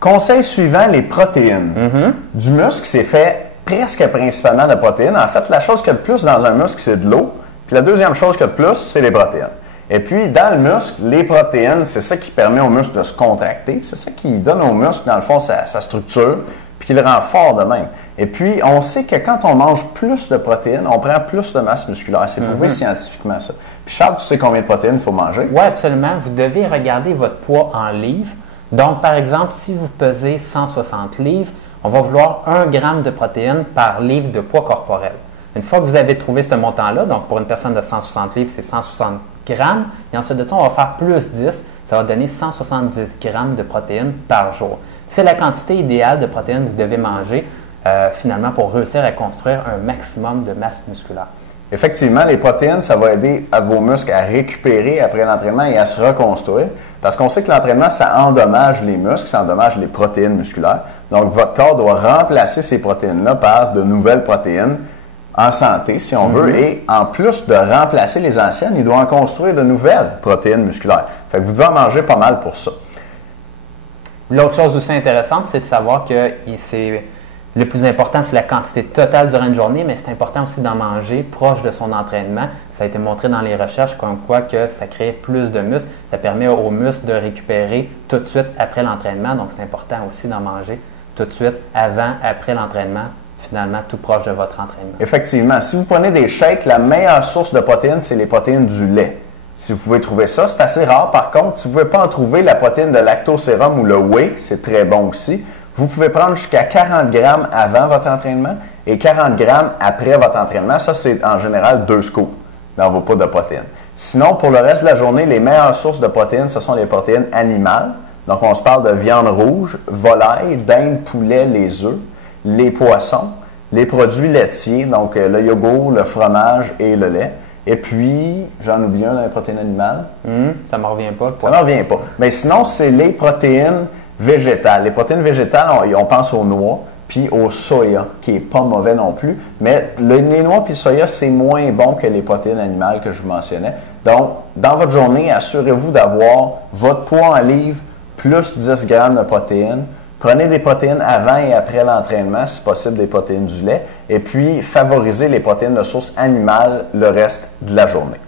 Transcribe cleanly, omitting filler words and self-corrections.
Conseil suivant, les protéines. Du muscle, c'est fait presque principalement de protéines. En fait, la chose qu'il y a de plus dans un muscle, c'est de l'eau. Puis la deuxième chose qu'il y a de plus, c'est les protéines. Et puis, dans le muscle, les protéines, c'est ça qui permet au muscle de se contracter. C'est ça qui donne au muscle, dans le fond, sa structure, puis qui le rend fort de même. Et puis, on sait que quand on mange plus de protéines, on prend plus de masse musculaire. C'est prouvé scientifiquement, ça. Puis Charles, tu sais combien de protéines il faut manger? Oui, absolument. Vous devez regarder votre poids en livres. Donc, par exemple, si vous pesez 160 livres, on va vouloir 1 gramme de protéines par livre de poids corporel. Une fois que vous avez trouvé ce montant-là, donc pour une personne de 160 livres, c'est 160 grammes. Et ensuite de ça, on va faire plus 10. Ça va donner 170 grammes de protéines par jour. C'est la quantité idéale de protéines que vous devez manger finalement pour réussir à construire un maximum de masse musculaire. Effectivement, les protéines, ça va aider à vos muscles à récupérer après l'entraînement et à se reconstruire. Parce qu'on sait que l'entraînement, ça endommage les muscles, ça endommage les protéines musculaires. Donc, votre corps doit remplacer ces protéines-là par de nouvelles protéines en santé, si on veut. Et en plus de remplacer les anciennes, il doit en construire de nouvelles protéines musculaires. Fait que vous devez en manger pas mal pour ça. L'autre chose aussi intéressante, c'est de savoir que le plus important, c'est la quantité totale durant une journée, mais c'est important aussi d'en manger proche de son entraînement. Ça a été montré dans les recherches comme quoi que ça crée plus de muscles. Ça permet aux muscles de récupérer tout de suite après l'entraînement. Donc, c'est important aussi d'en manger tout de suite avant, après l'entraînement, finalement, tout proche de votre entraînement. Effectivement. Si vous prenez des shakes, la meilleure source de protéines, c'est les protéines du lait. Si vous pouvez trouver ça, c'est assez rare. Par contre, si vous ne pouvez pas en trouver, la protéine de lactosérum ou le whey, c'est très bon aussi. Vous pouvez prendre jusqu'à 40 grammes avant votre entraînement et 40 grammes après votre entraînement. Ça, c'est en général 2 scoops dans vos poudres de protéines. Sinon, pour le reste de la journée, les meilleures sources de protéines, ce sont les protéines animales. Donc, on se parle de viande rouge, volaille, dinde, poulet, les œufs, les poissons, les produits laitiers, donc le yogourt, le fromage et le lait. Et puis, j'en oublie un dans les protéines animales. Ça ne me revient pas. Ça ne me revient pas. Mais sinon, c'est les protéines végétales. Les protéines végétales, on pense aux noix puis au soya, qui n'est pas mauvais non plus. Mais les noix puis le soya, c'est moins bon que les protéines animales que je vous mentionnais. Donc, dans votre journée, assurez-vous d'avoir votre poids en livres plus 10 grammes de protéines. Prenez des protéines avant et après l'entraînement, si possible des protéines du lait. Et puis, favorisez les protéines de source animale le reste de la journée.